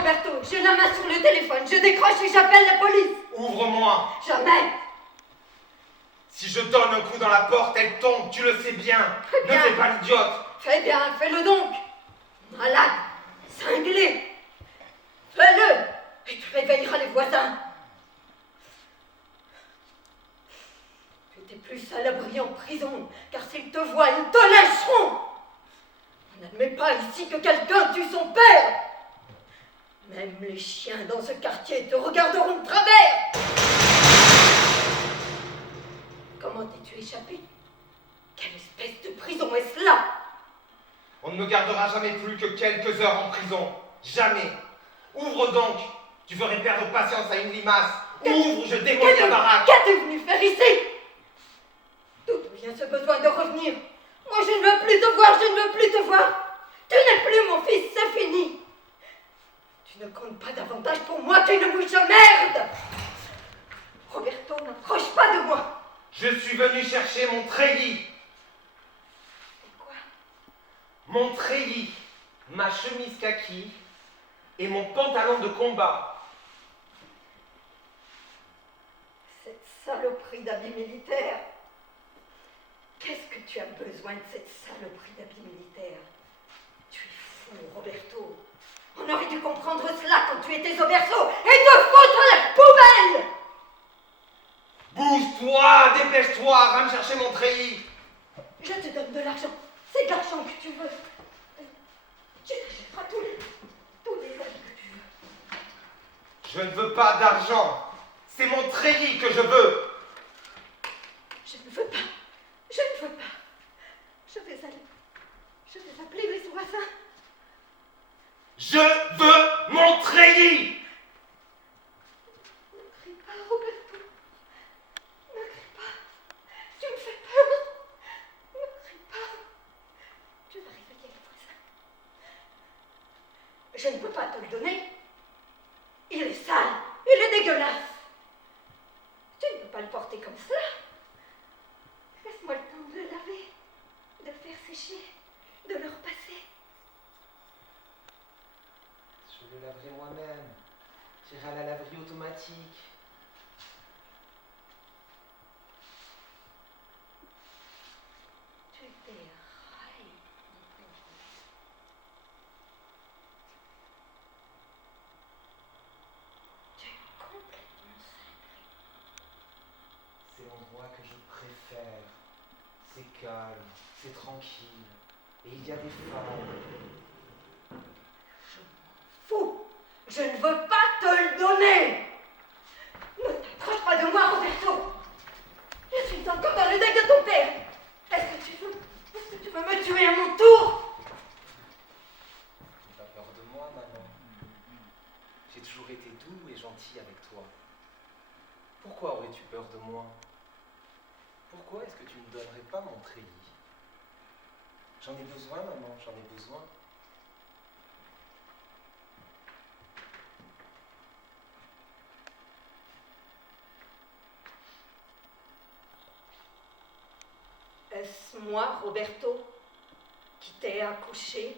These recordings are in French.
Roberto, j'ai la main sur le téléphone, je décroche et j'appelle la police. Ouvre-moi. Jamais. Si je donne un coup dans la porte, elle tombe, tu le sais bien. Très bien. Ne fais pas l'idiote. Fais bien, fais-le donc. Malade, cinglé. Fais-le, et tu réveilleras les voisins. Tu n'es plus à l'abri en prison, car s'ils te voient, ils te lâcheront. On n'admet pas ici que quelqu'un tue son père. Même les chiens dans ce quartier te regarderont de travers. Comment t'es-tu échappé? Quelle espèce de prison est-ce là? On ne me gardera jamais plus que quelques heures en prison. Jamais. Ouvre donc. Tu ferais perdre patience à une limace. Ouvre, je démolis la baraque. Qu'as-tu venu faire ici? D'où vient ce besoin de revenir? Moi, je ne veux plus te voir, je ne veux plus te voir. Tu n'es plus mon fils, c'est fini. Tu ne comptes pas davantage pour moi qu'une bouche de merde. Roberto, n'approche pas de moi. Je suis venu chercher mon treillis. Et quoi? Mon treillis, ma chemise kaki et mon pantalon de combat. Cette saloperie d'habit militaire. Qu'est-ce que tu as besoin de cette saloperie d'habit militaire? Tu es fou, Roberto. On aurait dû comprendre cela quand tu étais au berceau et te foutre à la poubelle. Bouge-toi, dépêche-toi, va me chercher mon treillis. Je te donne de l'argent. C'est de l'argent que tu veux. Tu t'achèteras tous les habits que tu veux. Je ne veux pas d'argent. C'est mon treillis que je veux. Je ne veux pas. Je ne veux pas. Je vais appeler les voisins. Je veux mon treillis. Ne crie pas, Roberto. Ne crie pas. Tu me fais peur. Ne crie pas. Je vais réveiller les voisins. Je ne peux pas te le donner. Il est sale. Il est dégueulasse. Tu ne peux pas le porter comme cela. Laisse-moi le temps de le laver, de le faire sécher, de le repasser. Je le laverai moi-même. J'irai à la laverie automatique. Tu es déraillé, mon pauvre. Tu es complètement cinglé. C'est l'endroit que je préfère. C'est calme, c'est tranquille. Et il y a des femmes. Je m'en fous. Je ne veux pas te le donner. Ne t'approche pas de moi, Roberto. Je suis encore dans le deck de ton père. Est-ce que tu veux me tuer à mon tour? N'aie pas peur de moi, maman. J'ai toujours été doux et gentil avec toi. Pourquoi aurais-tu peur de moi? Pourquoi est-ce que tu ne me donnerais pas mon treillis? J'en ai besoin, maman, j'en ai besoin. Est-ce moi, Roberto, qui t'ai accouché?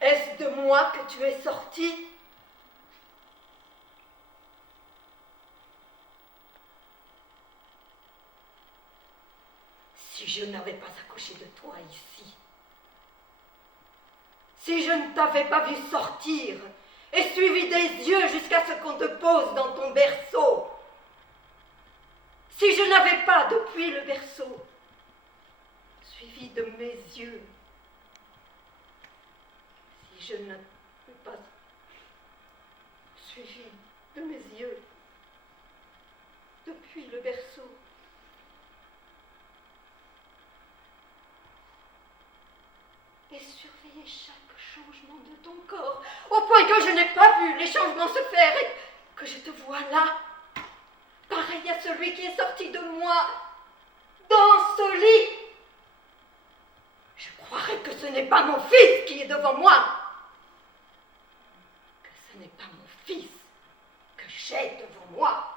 Est-ce de moi que tu es sorti? Si je n'avais pas accouché de toi ici, si je ne t'avais pas vu sortir et suivi des yeux jusqu'à ce qu'on te pose dans ton berceau, si je n'avais pas, depuis le berceau, suivi de mes yeux, si je n'avais pas suivi de mes yeux, depuis le berceau, et surveiller chaque changement de ton corps, au point que je n'ai pas vu les changements se faire et que je te vois là, pareil à celui qui est sorti de moi, dans ce lit. Je croirais que ce n'est pas mon fils qui est devant moi, que ce n'est pas mon fils que j'ai devant moi.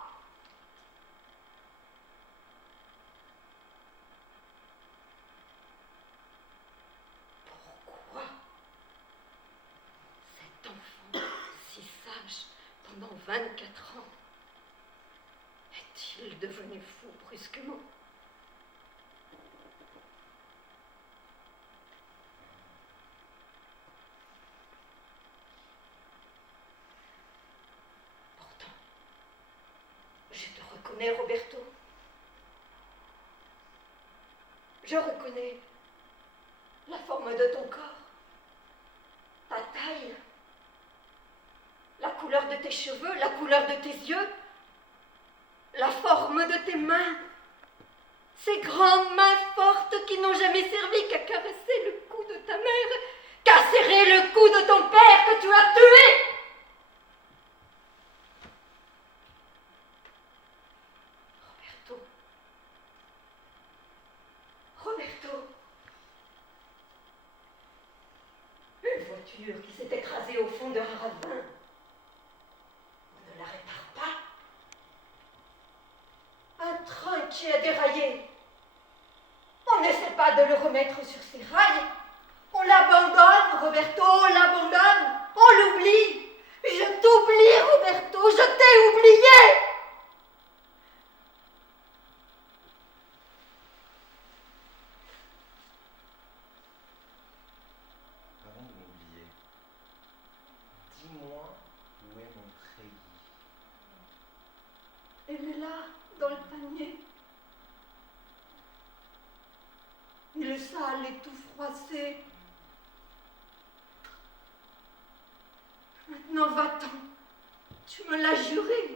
Pourquoi? pendant 24 ans. Est-il devenu fou brusquement? Pourtant, je te reconnais, Roberto. Je reconnais la forme de ton corps, ta taille, la couleur de tes cheveux, la couleur de tes yeux, la forme de tes mains, ces grandes mains fortes qui n'ont jamais servi qu'à caresser le cou de ta mère, qu'à serrer le cou de ton père que tu as tué. Roberto, une voiture qui s'est écrasée au fond d'un ravin. On ne la répare pas. Un train qui a déraillé. On n'essaie pas de le remettre sur ses rails. On l'abandonne, Roberto, on l'abandonne. On l'oublie. Je t'oublie, Roberto, je t'ai oublié. Avant de m'oublier, dis-moi où est mon treillis. Elle est là, dans le panier. Il est sale et tout froissé. Maintenant, va-t'en. Tu me l'as juré.